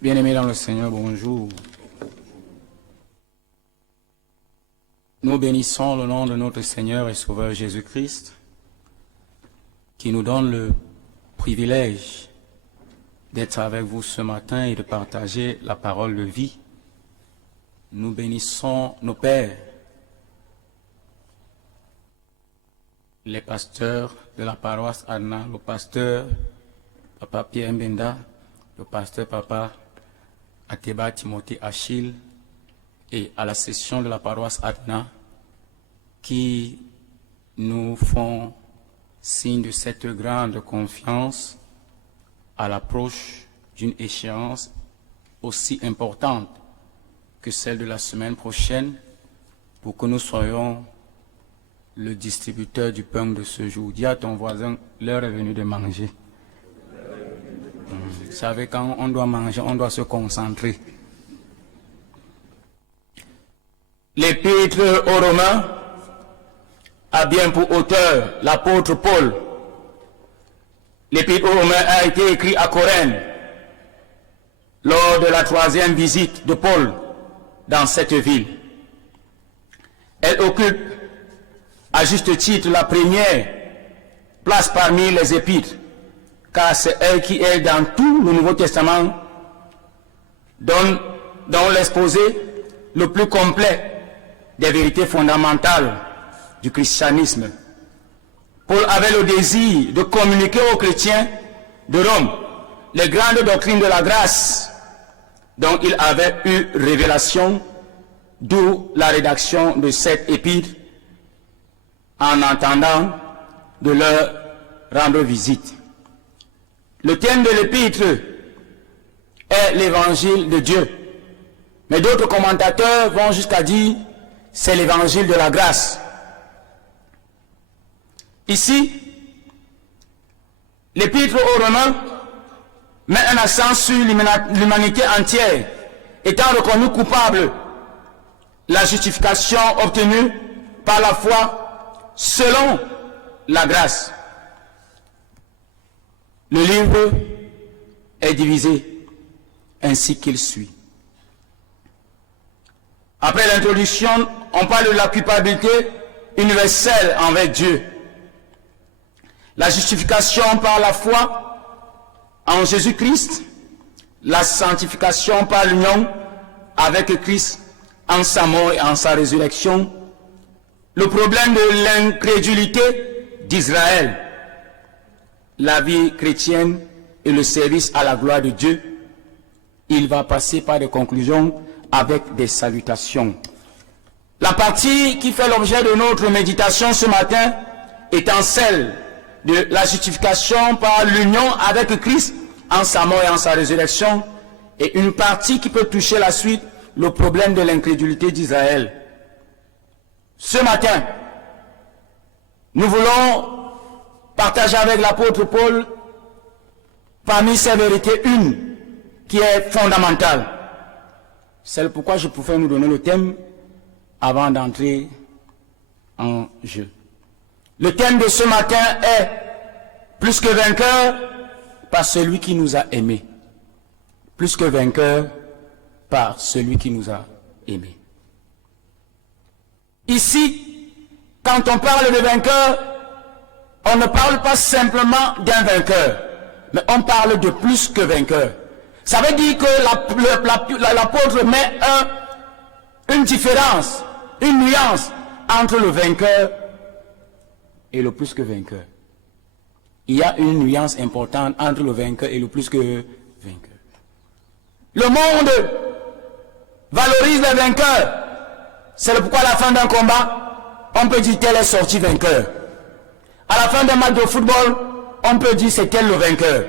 Bien-aimés dans le Seigneur, bonjour. Nous bénissons le nom de notre Seigneur et Sauveur Jésus-Christ, qui nous donne le privilège d'être avec vous ce matin et de partager la parole de vie. Nous bénissons nos pères, les pasteurs de la paroisse Adna, le pasteur Papa Pierre Mbenda, le pasteur Papa Ateba Timothée Achille, et à la session de la paroisse Adna, qui nous font signe de cette grande confiance à l'approche d'une échéance aussi importante que celle de la semaine prochaine, pour que nous soyons le distributeur du pain de ce jour. Dis à ton voisin, l'heure est venue de manger. Vous savez, quand on doit manger, on doit se concentrer. L'épître aux Romains a bien pour auteur l'apôtre Paul. L'épître aux Romains a été écrit à Corinthe lors de la 3e visite de Paul dans cette ville. Elle occupe à juste titre la première place parmi les épîtres, car c'est elle qui est dans tout le Nouveau Testament dont l'exposé le plus complet des vérités fondamentales du christianisme. Paul avait le désir de communiquer aux chrétiens de Rome les grandes doctrines de la grâce dont il avait eu révélation, d'où la rédaction de cette épître en attendant de leur rendre visite. Le thème de l'épître est l'évangile de Dieu. Mais d'autres commentateurs vont jusqu'à dire c'est l'évangile de la grâce. Ici, l'épître aux Romains met un accent sur l'humanité entière, étant reconnue coupable, la justification obtenue par la foi selon la grâce. Le livre est divisé ainsi qu'il suit. Après l'introduction, on parle de la culpabilité universelle envers Dieu. La justification par la foi en Jésus-Christ, la sanctification par l'union avec Christ en sa mort et en sa résurrection, le problème de l'incrédulité d'Israël, la vie chrétienne et le service à la gloire de Dieu. Il va passer par des conclusions avec des salutations. La partie qui fait l'objet de notre méditation ce matin étant celle de la justification par l'union avec Christ en sa mort et en sa résurrection, et une partie qui peut toucher la suite, le problème de l'incrédulité d'Israël. Ce matin, nous voulons partager avec l'apôtre Paul parmi ces vérités une qui est fondamentale. C'est pourquoi je pouvais nous donner le thème avant d'entrer en jeu. Le thème de ce matin est plus que vainqueur par celui qui nous a aimés. Plus que vainqueur par celui qui nous a aimés. Ici, quand on parle de vainqueur, on ne parle pas simplement d'un vainqueur, mais on parle de plus que vainqueur. Ça veut dire que l'apôtre met une différence, une nuance entre le vainqueur et le plus que vainqueur. Il y a une nuance importante entre le vainqueur et le plus que vainqueur. Le monde valorise les vainqueurs. C'est pourquoi à la fin d'un combat, on peut dire tel est sorti vainqueur. À la fin d'un match de football, on peut dire c'est tel le vainqueur.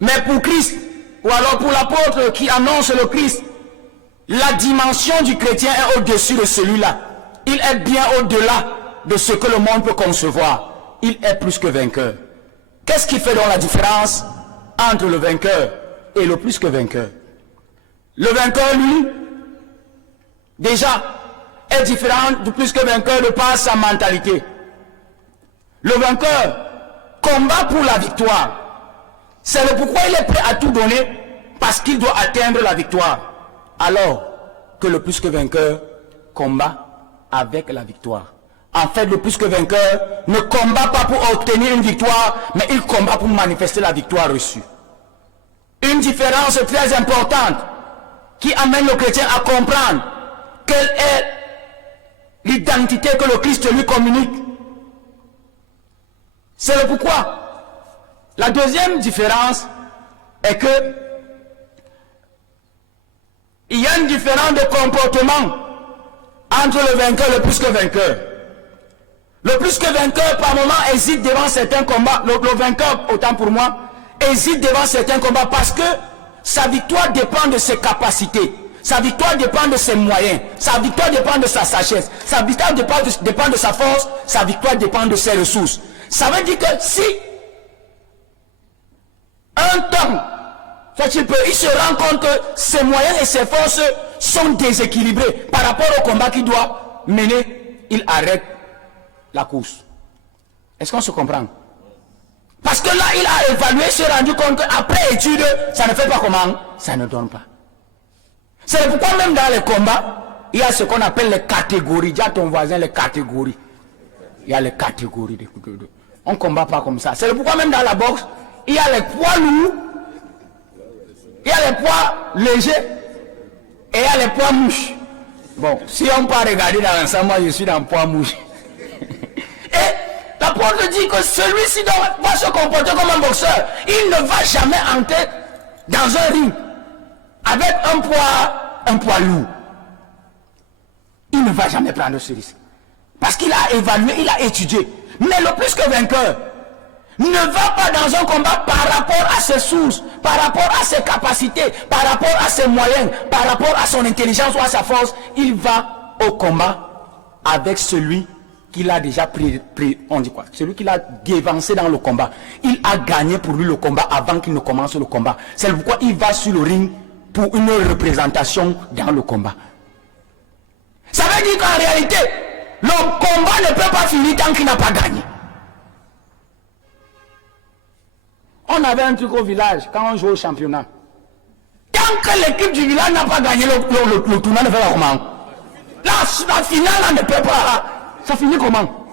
Mais pour Christ, ou alors pour l'apôtre qui annonce le Christ, la dimension du chrétien est au-dessus de celui-là. Il est bien au-delà de ce que le monde peut concevoir. Il est plus que vainqueur. Qu'est-ce qui fait donc la différence entre le vainqueur et le plus que vainqueur? Le vainqueur, lui, déjà, est différente du plus que vainqueur de par sa mentalité. Le vainqueur combat pour la victoire. C'est le pourquoi il est prêt à tout donner, parce qu'il doit atteindre la victoire. Alors que le plus que vainqueur combat avec la victoire. En fait, le plus que vainqueur ne combat pas pour obtenir une victoire, mais il combat pour manifester la victoire reçue. Une différence très importante qui amène le chrétien à comprendre quelle est l'identité que le Christ lui communique. C'est le pourquoi. La deuxième différence est que il y a une différence de comportement entre le vainqueur et le plus que vainqueur. Le plus que vainqueur, par moment, hésite devant certains combats. Le vainqueur, autant pour moi, hésite devant certains combats parce que sa victoire dépend de ses capacités. Sa victoire dépend de ses moyens. Sa victoire dépend de sa sagesse. Sa victoire dépend de sa force. Sa victoire dépend de ses ressources. Ça veut dire que si un temps, il se rend compte que ses moyens et ses forces sont déséquilibrés par rapport au combat qu'il doit mener, il arrête la course. Est-ce qu'on se comprend? Parce que là, il a évalué, s'est rendu compte qu'après étude, ça ne fait pas comment? Ça ne donne pas. C'est pourquoi même dans les combats, il y a ce qu'on appelle les catégories. Dis à ton voisin les catégories. Il y a les catégories. On ne combat pas comme ça. C'est pourquoi même dans la boxe, il y a les poids lourds, il y a les poids légers et il y a les poids mouches. Bon, si on peut regarder dans l'ensemble, moi je suis dans le poids mouche. Et l'apôtre dit que celui-ci doit se comporter comme un boxeur. Il ne va jamais entrer dans un ring avec un poids lourd. Il ne va jamais prendre ce risque. Parce qu'il a évalué, il a étudié. Mais le plus que vainqueur ne va pas dans un combat par rapport à ses sources, par rapport à ses capacités, par rapport à ses moyens, par rapport à son intelligence ou à sa force. Il va au combat avec celui qu'il a déjà on dit quoi? Celui qu'il a dévancé dans le combat. Il a gagné pour lui le combat avant qu'il ne commence le combat. C'est pourquoi il va sur le ring pour une représentation dans le combat. Ça veut dire qu'en réalité, le combat ne peut pas finir tant qu'il n'a pas gagné. On avait un truc au village quand on jouait au championnat. Tant que l'équipe du village n'a pas gagné, le tournoi ne fait pas comment? La finale là, ne peut pas. Ça finit comment?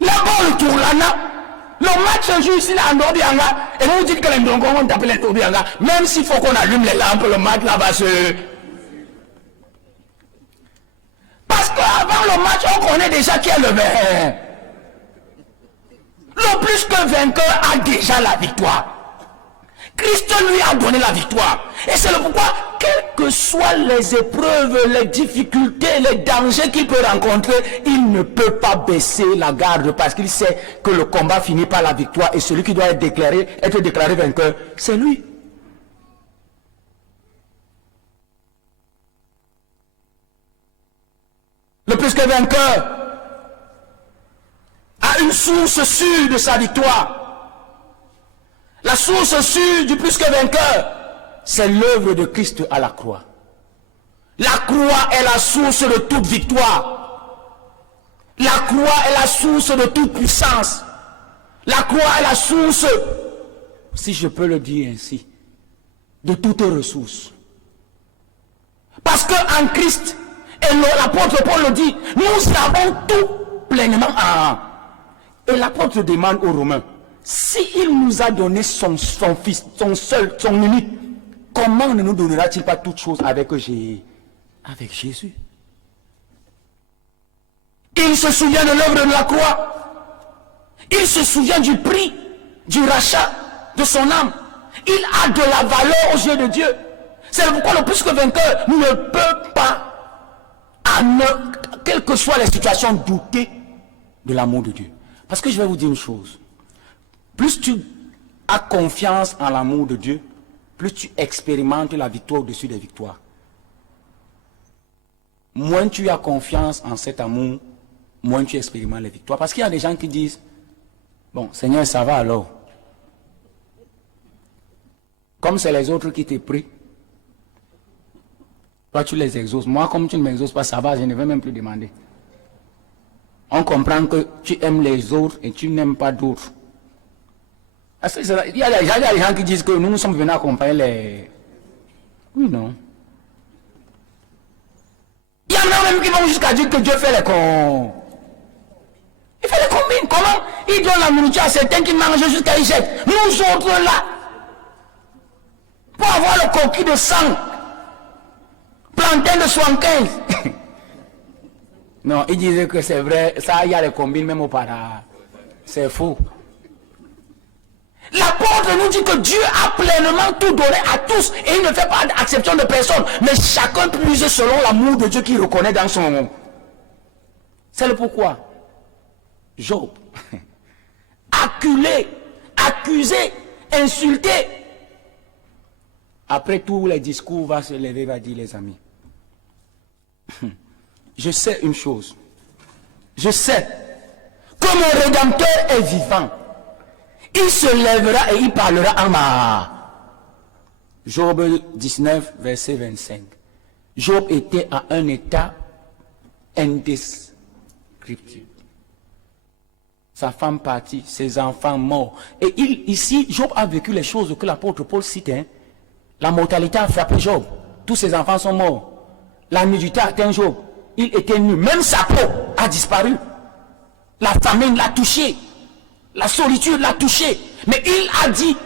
Là-bas, le tour là, le match se joue ici là en Dorbianga. Et vous dites que les Ndongo, on tape les Dorbianga. Même s'il faut qu'on allume les lampes, le match là va se. Parce qu'avant le match, on connaît déjà qui est le vainqueur. Le plus que vainqueur a déjà la victoire. Christ lui a donné la victoire. Et c'est le pourquoi, quelles que soient les épreuves, les difficultés, les dangers qu'il peut rencontrer, il ne peut pas baisser la garde parce qu'il sait que le combat finit par la victoire et celui qui doit être déclaré vainqueur, c'est lui. Le plus que vainqueur a une source sûre de sa victoire. La source sûre du plus que vainqueur, c'est l'œuvre de Christ à la croix. La croix est la source de toute victoire. La croix est la source de toute puissance. La croix est la source, si je peux le dire ainsi, de toute ressource. Parce qu'en Christ, et l'apôtre Paul le dit, nous avons tout pleinement en. Et l'apôtre demande aux Romains, s'il nous a donné son fils, son seul, son unique, comment ne nous donnera-t-il pas toutes choses avec Jésus? Il se souvient de l'œuvre de la croix. Il se souvient du prix, du rachat de son âme. Il a de la valeur aux yeux de Dieu. C'est pourquoi le plus que vainqueur ne peut pas, quelles que soient les situations, douter de l'amour de Dieu. Parce que je vais vous dire une chose. Plus tu as confiance en l'amour de Dieu, plus tu expérimentes la victoire au-dessus des victoires. Moins tu as confiance en cet amour, moins tu expérimentes les victoires. Parce qu'il y a des gens qui disent, bon, Seigneur, ça va alors. Comme c'est les autres qui te prient, toi tu les exauces. Moi, comme tu ne m'exauces pas, ça va, je ne vais même plus demander. On comprend que tu aimes les autres et tu n'aimes pas d'autres. Il y a des gens qui disent que nous sommes venus accompagner les... Oui, non. Il y en a même qui vont jusqu'à dire que Dieu fait les cons. Il fait les combines. Comment? Il donne la nourriture à certains qui mangent jusqu'à y jettent. Nous autres là, pour avoir le coquille de sang, plantain de 75. Non, il disait que c'est vrai, ça, il y a les combines même au paradis. C'est faux. L'apôtre nous dit que Dieu a pleinement tout donné à tous et il ne fait pas d'acception de personne, mais chacun puise selon l'amour de Dieu qu'il reconnaît dans son nom. C'est le pourquoi Job, acculé, accusé, insulté, après tous les discours, va se lever, va dire les amis. Je sais une chose. Je sais que mon Rédempteur est vivant. Il se lèvera et il parlera en ma. Job 19, verset 25. Job était à un état indescriptible. Sa femme partie, ses enfants morts. Et ici, Job a vécu les choses que l'apôtre Paul cite. Hein. La mortalité a frappé Job. Tous ses enfants sont morts. La nudité a atteint Job. Il était nu. Même sa peau a disparu. La famine l'a touché. La solitude l'a touché. Mais il a dit,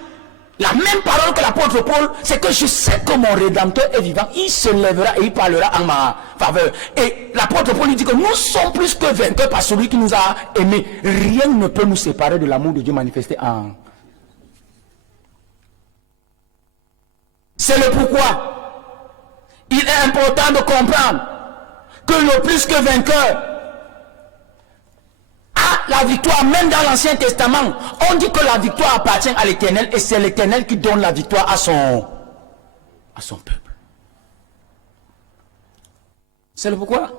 la même parole que l'apôtre Paul, c'est que je sais que mon Rédempteur est vivant. Il se lèvera et il parlera en ma faveur. Et l'apôtre Paul lui dit que nous sommes plus que vainqueurs par celui qui nous a aimés. Rien ne peut nous séparer de l'amour de Dieu manifesté en... C'est le pourquoi il est important de comprendre que le plus que vainqueur a la victoire, même dans l'Ancien Testament. On dit que la victoire appartient à l'Éternel et c'est l'Éternel qui donne la victoire à son peuple. C'est le pourquoi.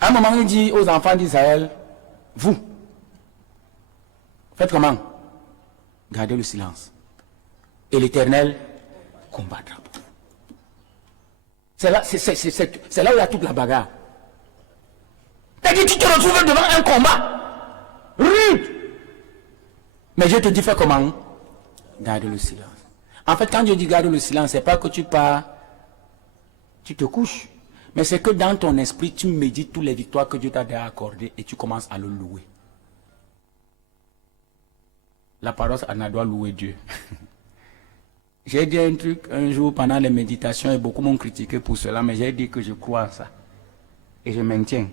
À un moment, il dit aux enfants d'Israël, vous, faites comment? Gardez le silence. Et l'Éternel combattra. C'est là où il y a toute la bagarre. C'est-à-dire tu te retrouves devant un combat rude. Mais Dieu te dit fais comment? Garde le silence. En fait, quand Dieu dit garde le silence, c'est pas que tu pars, tu te couches. Mais c'est que dans ton esprit, tu médites toutes les victoires que Dieu t'a déjà accordées et tu commences à le louer. La parole, on doit louer Dieu. J'ai dit un truc un jour pendant les méditations et beaucoup m'ont critiqué pour cela, mais j'ai dit que je crois en ça. Et je maintiens.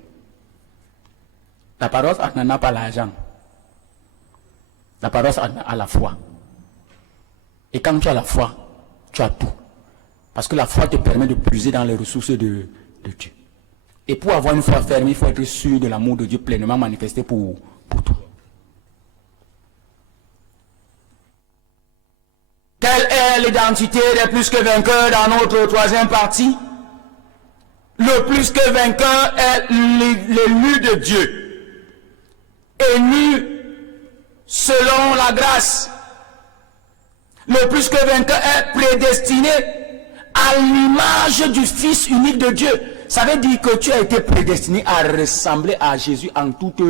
La parole, on n'a pas l'argent. La parole, on a la foi. Et quand tu as la foi, tu as tout. Parce que la foi te permet de puiser dans les ressources de Dieu. Et pour avoir une foi ferme, il faut être sûr de l'amour de Dieu pleinement manifesté pour toi. Quelle est l'identité des plus que vainqueurs dans notre troisième partie? Le plus que vainqueur est l'élu de Dieu. Élu selon la grâce. Le plus que vainqueur est prédestiné à l'image du Fils unique de Dieu. Ça veut dire que tu as été prédestiné à ressembler à Jésus en toute...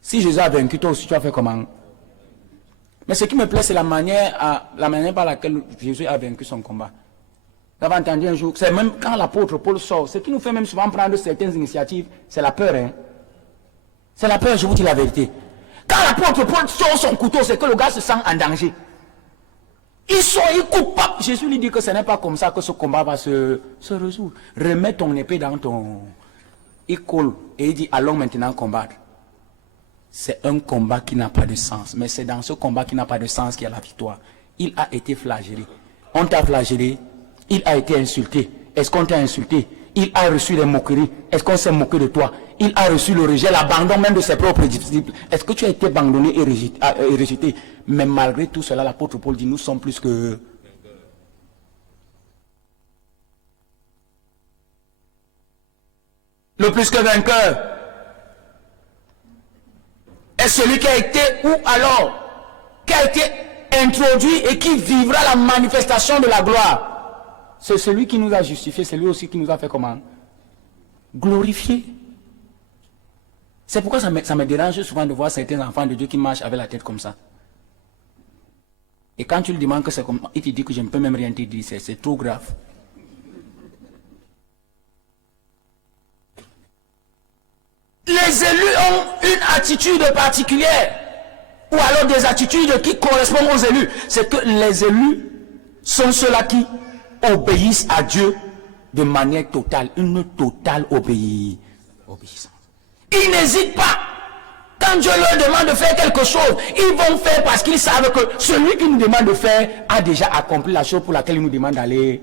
Si Jésus a vaincu, toi aussi tu as fait comment? Mais ce qui me plaît, c'est la manière par laquelle Jésus a vaincu son combat. Vous avez entendu un jour, c'est même quand l'apôtre Paul sort, ce qui nous fait même souvent prendre certaines initiatives, c'est la peur. Hein? C'est la peur, je vous dis la vérité. Quand l'apôtre Paul sort son couteau, c'est que le gars se sent en danger. Il sort, il coupe pas. Jésus lui dit que ce n'est pas comme ça que ce combat va se résoudre. Remets ton épée dans ton... Il colle et il dit, allons maintenant combattre. C'est un combat qui n'a pas de sens. Mais c'est dans ce combat qui n'a pas de sens qu'il y a la victoire. Il a été flagellé. On t'a flagellé. Il a été insulté. Est-ce qu'on t'a insulté? Il a reçu les moqueries. Est-ce qu'on s'est moqué de toi? Il a reçu le rejet, l'abandon même de ses propres disciples. Est-ce que tu as été abandonné et rejeté? Mais malgré tout cela, l'apôtre Paul dit, nous sommes plus que... Le plus que vainqueur est celui qui a été, ou alors, qui a été introduit et qui vivra la manifestation de la gloire. C'est celui qui nous a justifiés, c'est lui aussi qui nous a fait comment? Glorifier. C'est pourquoi ça me dérange souvent de voir certains enfants de Dieu qui marchent avec la tête comme ça. Et quand tu lui demandes que c'est comme, il te dit que je ne peux même rien te dire, c'est trop grave. Les élus ont une attitude particulière, ou alors des attitudes qui correspondent aux élus. C'est que les élus sont ceux-là qui obéissent à Dieu de manière totale, une totale obéissance. Ils n'hésitent pas. Quand Dieu leur demande de faire quelque chose, ils vont faire parce qu'ils savent que celui qui nous demande de faire a déjà accompli la chose pour laquelle il nous demande d'aller.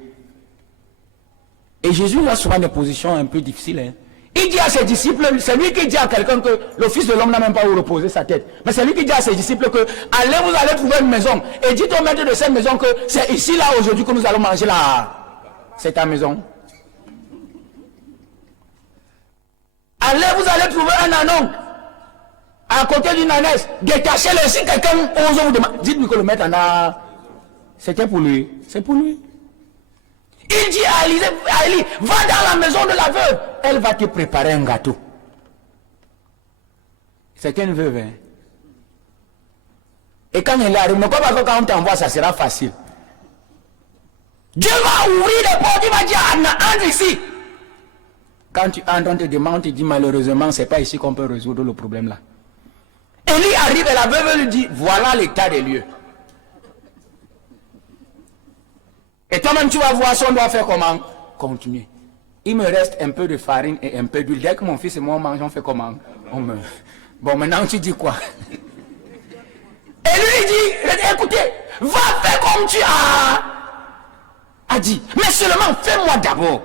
Et Jésus a souvent des positions un peu difficiles. Hein. Il dit à ses disciples, c'est lui qui dit à quelqu'un que le Fils de l'homme n'a même pas où reposer sa tête. Mais c'est lui qui dit à ses disciples que allez, vous allez trouver une maison. Et dites au maître de cette maison que c'est ici, là, aujourd'hui, que nous allons manger là. C'est ta maison. Allez, vous allez trouver un anon à côté d'une ânesse. Détachez-le. Si quelqu'un ose vous demander, dites-lui que le maître en a. C'était pour lui. C'est pour lui. Il dit à Élie, va dans la maison de la veuve. Elle va te préparer un gâteau. C'est une veuve. Hein? Et quand elle arrive, ne crois pas que quand on t'envoie, ça sera facile. Dieu va ouvrir les portes, il va dire, entre ici. Quand tu entres, on te demande, on te dit malheureusement, c'est pas ici qu'on peut résoudre le problème là. Élie arrive et la veuve lui dit, voilà l'état des lieux. Et toi-même, tu vas voir si on doit faire comment? Continuer. Il me reste un peu de farine et un peu d'huile. Dès que mon fils et moi on mange, on fait comment? On meurt. Bon, maintenant tu dis quoi? Et lui il dit, écoutez, va faire comme tu as dit. Mais seulement fais-moi d'abord.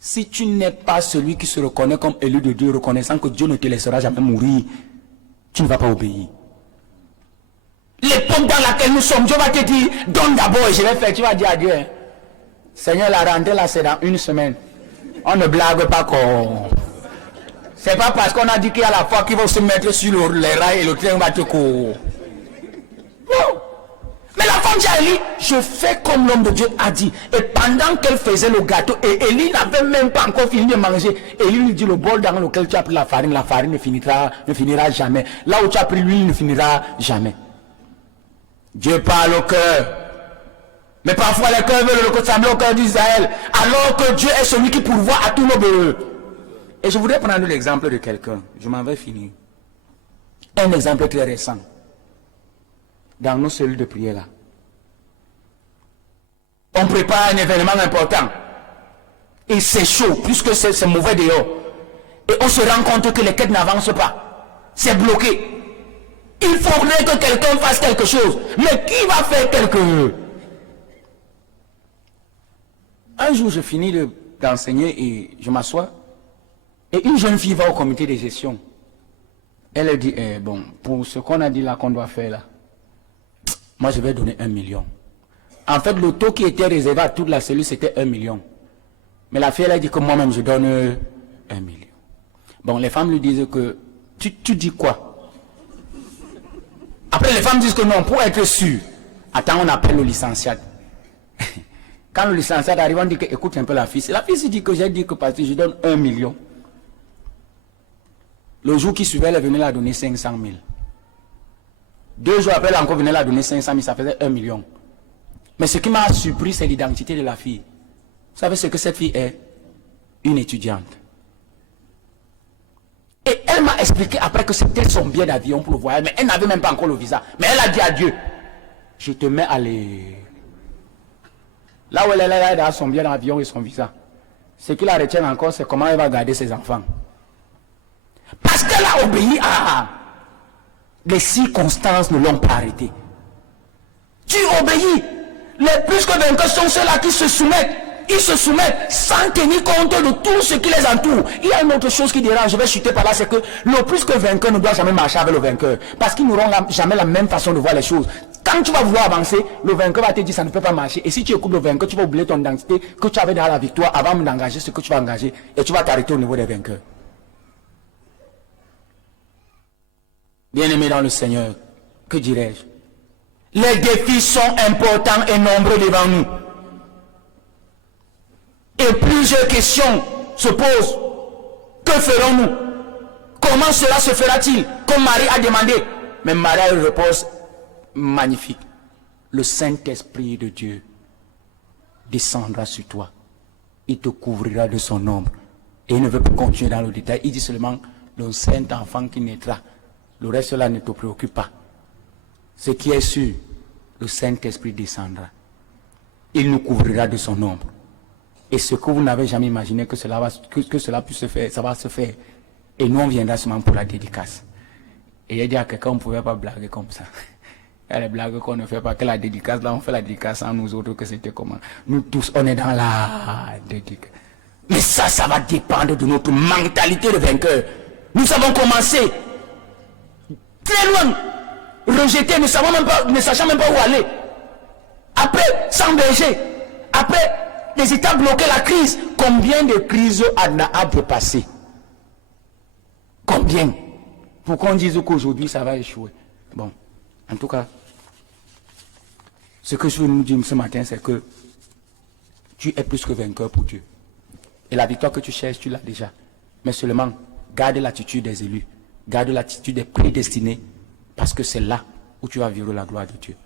Si tu n'es pas celui qui se reconnaît comme élu de Dieu, reconnaissant que Dieu ne te laissera jamais mourir, tu ne vas pas obéir. L'époque dans laquelle nous sommes, Dieu va te dire, donne d'abord et je vais faire. Tu vas dire à Dieu, hein, Seigneur, la rentrée là c'est dans une semaine. On ne blague pas qu'on... C'est pas parce qu'on a dit qu'il y a la foi qu'il va se mettre sur les rails et le train va te courir. Non. Mais la femme dit à Élie, je fais comme l'homme de Dieu a dit. Et pendant qu'elle faisait le gâteau, et Élie n'avait même pas encore fini de manger, Élie lui dit, le bol dans lequel tu as pris la farine ne finira jamais. Là où tu as pris l'huile ne finira jamais. Dieu parle au cœur. Mais parfois les cœurs veulent ressembler au cœur d'Israël. Alors que Dieu est celui qui pourvoit à tous nos besoins. Et je voudrais prendre l'exemple de quelqu'un. Je m'en vais finir. Un exemple très récent. Dans nos cellules de prière là. On prépare un événement important. Et c'est chaud, puisque c'est mauvais dehors. Et on se rend compte que les quêtes n'avancent pas. C'est bloqué. Il faudrait que quelqu'un fasse quelque chose. Mais qui va faire quelque chose? Un jour, je finis d'enseigner et je m'assois. Et une jeune fille va au comité de gestion. Elle dit, bon, pour ce qu'on a dit là, qu'on doit faire là, moi je vais donner 1 million. En fait, le taux qui était réservé à toute la cellule, c'était 1 million. Mais la fille, elle a dit que moi-même, je donne 1 million. Bon, les femmes lui disent que, tu dis quoi? Après, les femmes disent que non, pour être sûr, attends, on appelle le licenciat. Quand le licenciat arrive, on dit que, écoute un peu la fille. La fille se dit que j'ai dit que parce que je donne 1 million. Le jour qui suivait, elle est venue la donner 500 000. 2 jours après, elle encore venue la donner 500 000, ça faisait 1 million. Mais ce qui m'a surpris, c'est l'identité de la fille. Vous savez ce que cette fille est? Une étudiante. Et elle m'a expliqué après que c'était son billet d'avion pour le voyage, mais elle n'avait même pas encore le visa. Mais elle a dit à Dieu, je te mets à les... Là où elle est dans son billet d'avion et son visa. Ce qui la retient encore, c'est comment elle va garder ses enfants. Parce qu'elle a obéi à... Les circonstances ne l'ont pas arrêté. Tu obéis. Les plus que vainqueurs sont ceux-là qui se soumettent. Ils se soumettent sans tenir compte de tout ce qui les entoure. Il y a une autre chose qui dérange, je vais chuter par là, c'est que le plus que vainqueur ne doit jamais marcher avec le vainqueur. Parce qu'ils n'auront jamais la même façon de voir les choses. Quand tu vas vouloir avancer, le vainqueur va te dire ça ne peut pas marcher. Et si tu écoutes le vainqueur, tu vas oublier ton identité que tu avais dans la victoire avant d'engager ce que tu vas engager. Et tu vas t'arrêter au niveau des vainqueurs. Bien-aimé dans le Seigneur, que dirais-je, les défis sont importants et nombreux devant nous. Et plusieurs questions se posent. Que ferons-nous? Comment cela se fera-t-il? Comme Marie a demandé. Mais Marie a une réponse magnifique. Le Saint-Esprit de Dieu descendra sur toi. Il te couvrira de son ombre. Et il ne veut pas continuer dans le détail. Il dit seulement le Saint-Enfant qui naîtra. Le reste, cela ne te préoccupe pas. Ce qui est sûr, le Saint-Esprit descendra. Il nous couvrira de son ombre. Et ce que vous n'avez jamais imaginé que cela puisse se faire, ça va se faire. Et nous, on viendra seulement pour la dédicace. Et il a dit à quelqu'un, on ne pouvait pas blaguer comme ça. Il y a les blagues qu'on ne fait pas, que la dédicace, là, on fait la dédicace sans nous autres, que c'était comment. Nous tous, on est dans la dédicace. Mais ça va dépendre de notre mentalité de vainqueur. Nous avons commencé très loin, rejetés, ne sachant même pas où aller. Après, sans berger. Après, les États bloqués, la crise. Combien de crises Anna a dépassé? Combien? Pour qu'on dise qu'aujourd'hui, ça va échouer. Bon, en tout cas, ce que je veux nous dire ce matin, c'est que tu es plus que vainqueur pour Dieu. Et la victoire que tu cherches, tu l'as déjà. Mais seulement, garde l'attitude des élus. Garde l'attitude des prédestinés. Parce que c'est là où tu vas vivre la gloire de Dieu.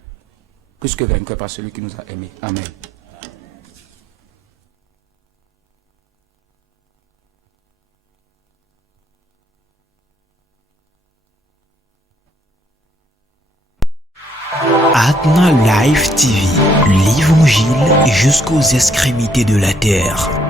Plus que vainqueur par celui qui nous a aimés. Amen. Adna Live TV, l'évangile jusqu'aux extrémités de la terre.